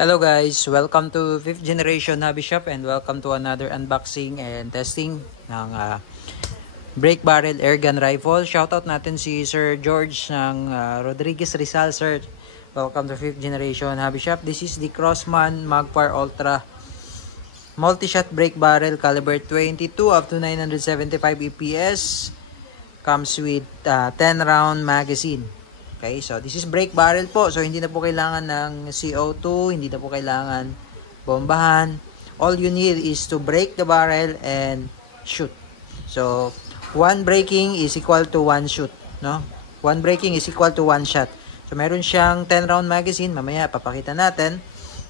Hello guys, welcome to 5th generation hobby shop and welcome to another unboxing and testing ng brake barrel airgun rifle. Shoutout natin si Sir George ng Rodriguez Rizal. Sir, welcome to 5th generation hobby shop. This is the Crossman Magpar Ultra multi-shot brake barrel caliber 22 up to 975 EPS. Comes with 10 round magazine. Okay, so this is brake barrel po. So, hindi na po kailangan ng CO2, hindi na po kailangan bombahan. All you need is to break the barrel and shoot. So, one breaking is equal to one shoot, no? One breaking is equal to one shot. So, meron siyang 10 round magazine. Mamaya, papakita natin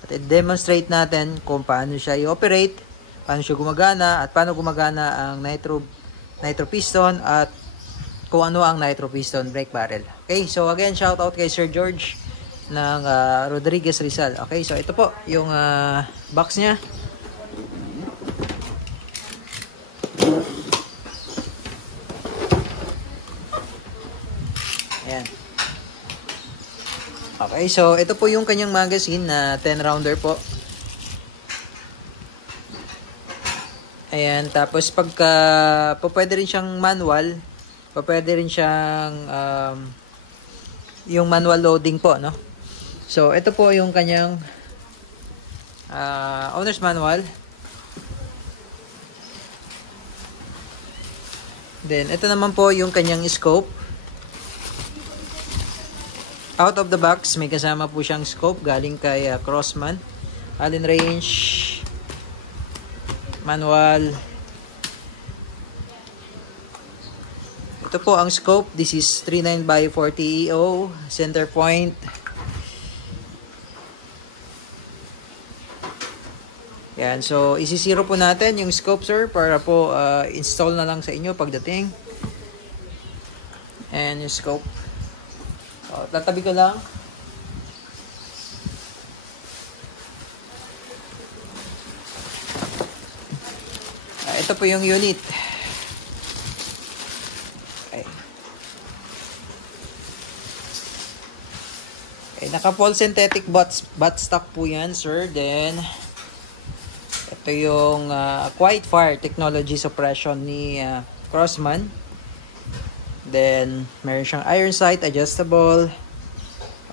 at i-demonstrate natin kung paano siya i-operate, paano siya gumagana, at paano gumagana ang nitro piston at kung ano ang nitro piston brake barrel. Okay, so again, shout out kay Sir George ng Rodriguez Rizal. Okay, so ito po yung box niya. Ayan. Okay, so ito po yung kanyang magazine na 10 rounder po. Ayan, tapos pagka pwede rin siyang manual, pwede rin siyang yung manual loading po, no? So, ito po yung kanyang owner's manual. Then, ito naman po yung kanyang scope. Out of the box, may kasama po siyang scope galing kay Crossman. Allen range, manual. Ito po ang scope. This is 39 by 40 EO. Center point. Yan. So, isi-zero po natin yung scope, sir, para po install na lang sa inyo pagdating. And yung scope. So, tatabi ko lang. Ito po yung unit. Naka-full synthetic buttstock po yan, sir. Then, ito yung quiet fire technology suppression ni Crossman. Then, meron siyang iron sight, adjustable.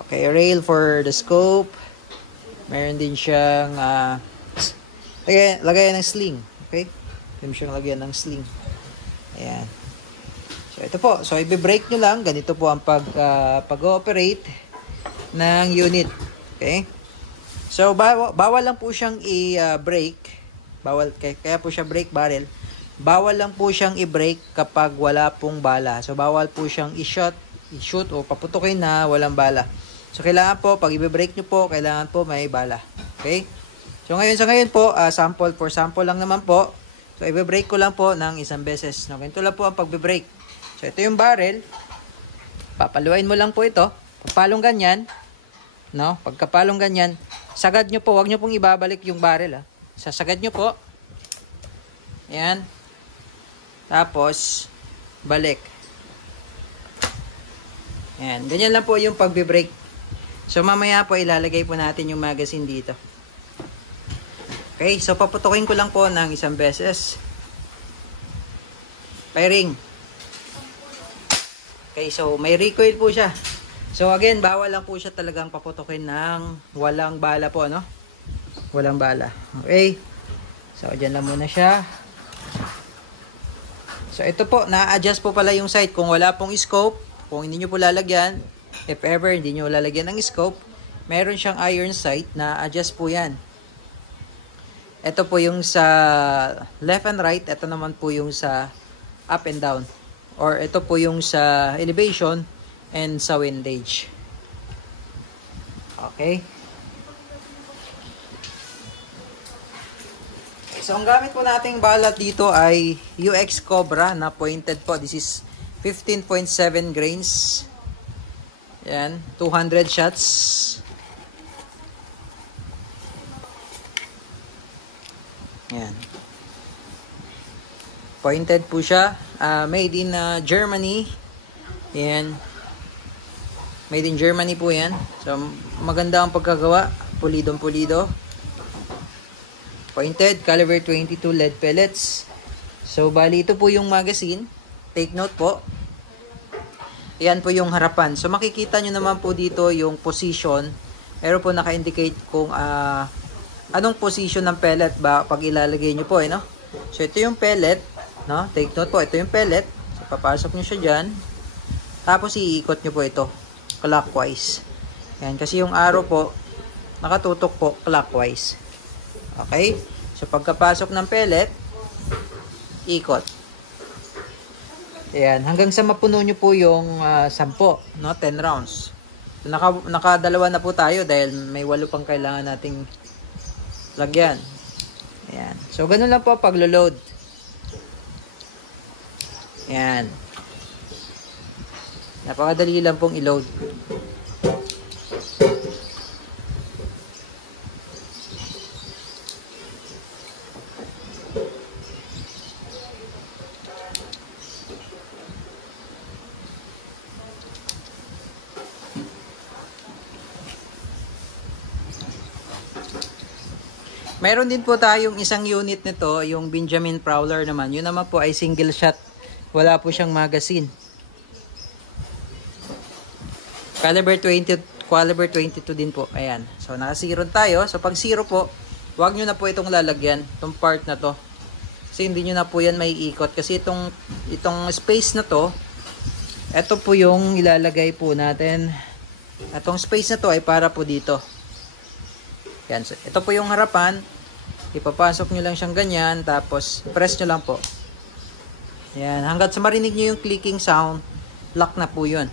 Okay, rail for the scope. Meron din siyang lagayan ng sling. Okay? Meron siyang lagayan ng sling. Ayan. So, ito po. So, i-brake nyo lang. Ganito po ang pag-ooperate ng unit. Okay? So, bawal lang po siyang i-brake. Kaya po siya brake barrel. Bawal lang po siyang i-brake kapag wala pong bala. So, bawal po siyang i-shoot o paputukin na walang bala. So, kailangan po, pag i-brake nyo po, kailangan po may bala. Okay? So, ngayon po, sample for sample lang naman po. So, i-brake ko lang po ng isang beses. No? Ganito lang po ang pag-brake. So, ito yung barrel. Papaluin mo lang po ito. Pagpalong ganyan, no? Pagkapalong ganyan, sagad nyo po. Huwag nyo pong ibabalik yung barrel, ha? Sasagad nyo po. Ayan. Tapos, balik. Ayan. Ganyan lang po yung pagbe-brake. So, mamaya po, ilalagay po natin yung magazine dito. Okay. So, paputukin ko lang po ng isang beses. Firing. Okay. So, may recoil po siya. So again, bawal lang po siya talagang paputukin ng walang bala po, no? Walang bala. Okay. So, dyan lang muna siya. So, ito po, na-adjust po pala yung sight. Kung wala pong scope, kung hindi nyo po lalagyan, if ever hindi nyo lalagyan ng scope, meron siyang iron sight na adjust po yan. Ito po yung sa left and right. Ito naman po yung sa up and down. Or ito po yung sa elevation and sa windage. Okay. So, ang gamit po nating balat dito ay UX Cobra na pointed po. This is 15.7 grains. Yan. 200 shots. Yan. Pointed po siya. Made in Germany. Yan. Made in Germany po yan. So, maganda ang pagkagawa. pulidong pulido. Pointed, caliber 22 lead pellets. So, bali ito po yung magazine. Take note po. Yan po yung harapan. So, makikita nyo naman po dito yung position. Meron po naka-indicate kung anong position ng pellet ba pag ilalagay nyo po, no? So, ito yung pellet, no? Take note po, ito yung pellet. So, papasok nyo siya dyan. Tapos, iikot nyo po ito clockwise. Yan, kasi yung arrow po, nakatutok po clockwise. Okay? So, pagkapasok ng pellet, ikot. Ayan, hanggang sa mapuno nyo po yung 10, no? 10 rounds. So, nakadalawa na po tayo dahil may 8 pang kailangan nating lagyan. Ayan. So, ganun lang po paglo-load. Ayan. Napakadali lang pong i-load. Mayroon din po tayong isang unit nito, yung Benjamin Prowler naman. Yun naman po ay single shot. Wala po siyang magazine. Caliber 22 din po. Ayan. So, naka-zero tayo. So, pag zero po, huwag nyo na po itong lalagyan. Itong part na to. Kasi hindi nyo na po yan may ikot. Kasi itong space na to, ito po yung ilalagay po natin. Itong space na to ay para po dito. Yan. So, ito po yung harapan. Ipapasok nyo lang siyang ganyan. Tapos, press nyo lang po. Yan. Hanggat sa marinig nyo yung clicking sound, lock na po yun.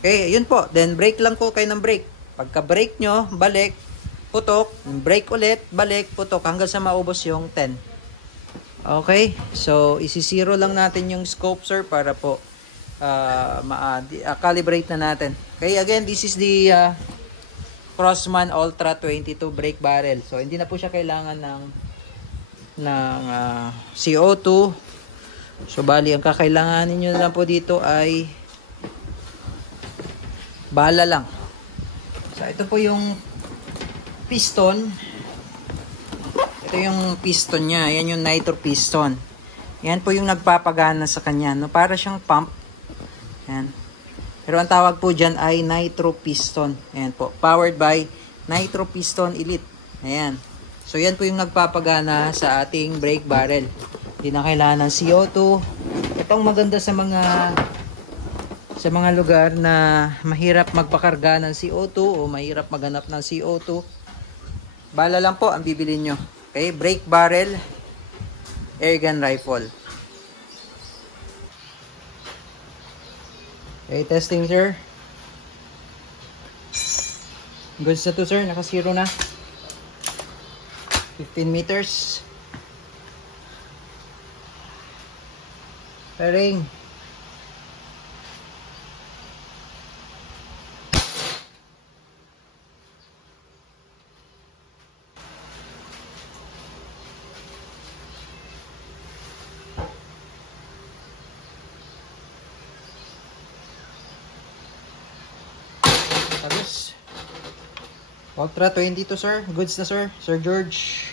Okay, yun po. Then, brake lang po kayo ng brake. Pagka-brake nyo, balik, putok. Brake ulit, balik, putok. Hanggang sa maubos yung 10. Okay. So, isi-zero lang natin yung scope, sir, para po calibrate na natin. Okay, again, this is the Crossman Ultra 22 brake barrel. So, hindi na po siya kailangan ng CO2. So, bali, ang kakailanganin nyo na lang po dito ay bala lang. So, ito po yung piston. Ito yung piston niya. Yan yung nitro piston. Yan po yung nagpapagana sa kanya. No? Para siyang pump. Yan. Pero ang tawag po dyan ay nitro piston. Ayan po. Powered by Nitro Piston Elite. Ayan. So, yan po yung nagpapagana sa ating brake barrel. Hindi na kailangan ng CO2. Itong maganda sa mga lugar na mahirap magpakarga ng CO2 o mahirap maghanap ng CO2. Bala lang po ang bibilin nyo. Okay? Brake barrel, airgun rifle. Okay, testing, sir. Goods na to, sir. Naka-zero na. 15 meters. Pairing. Ultra 22, sir. Goods na, sir. Sir George.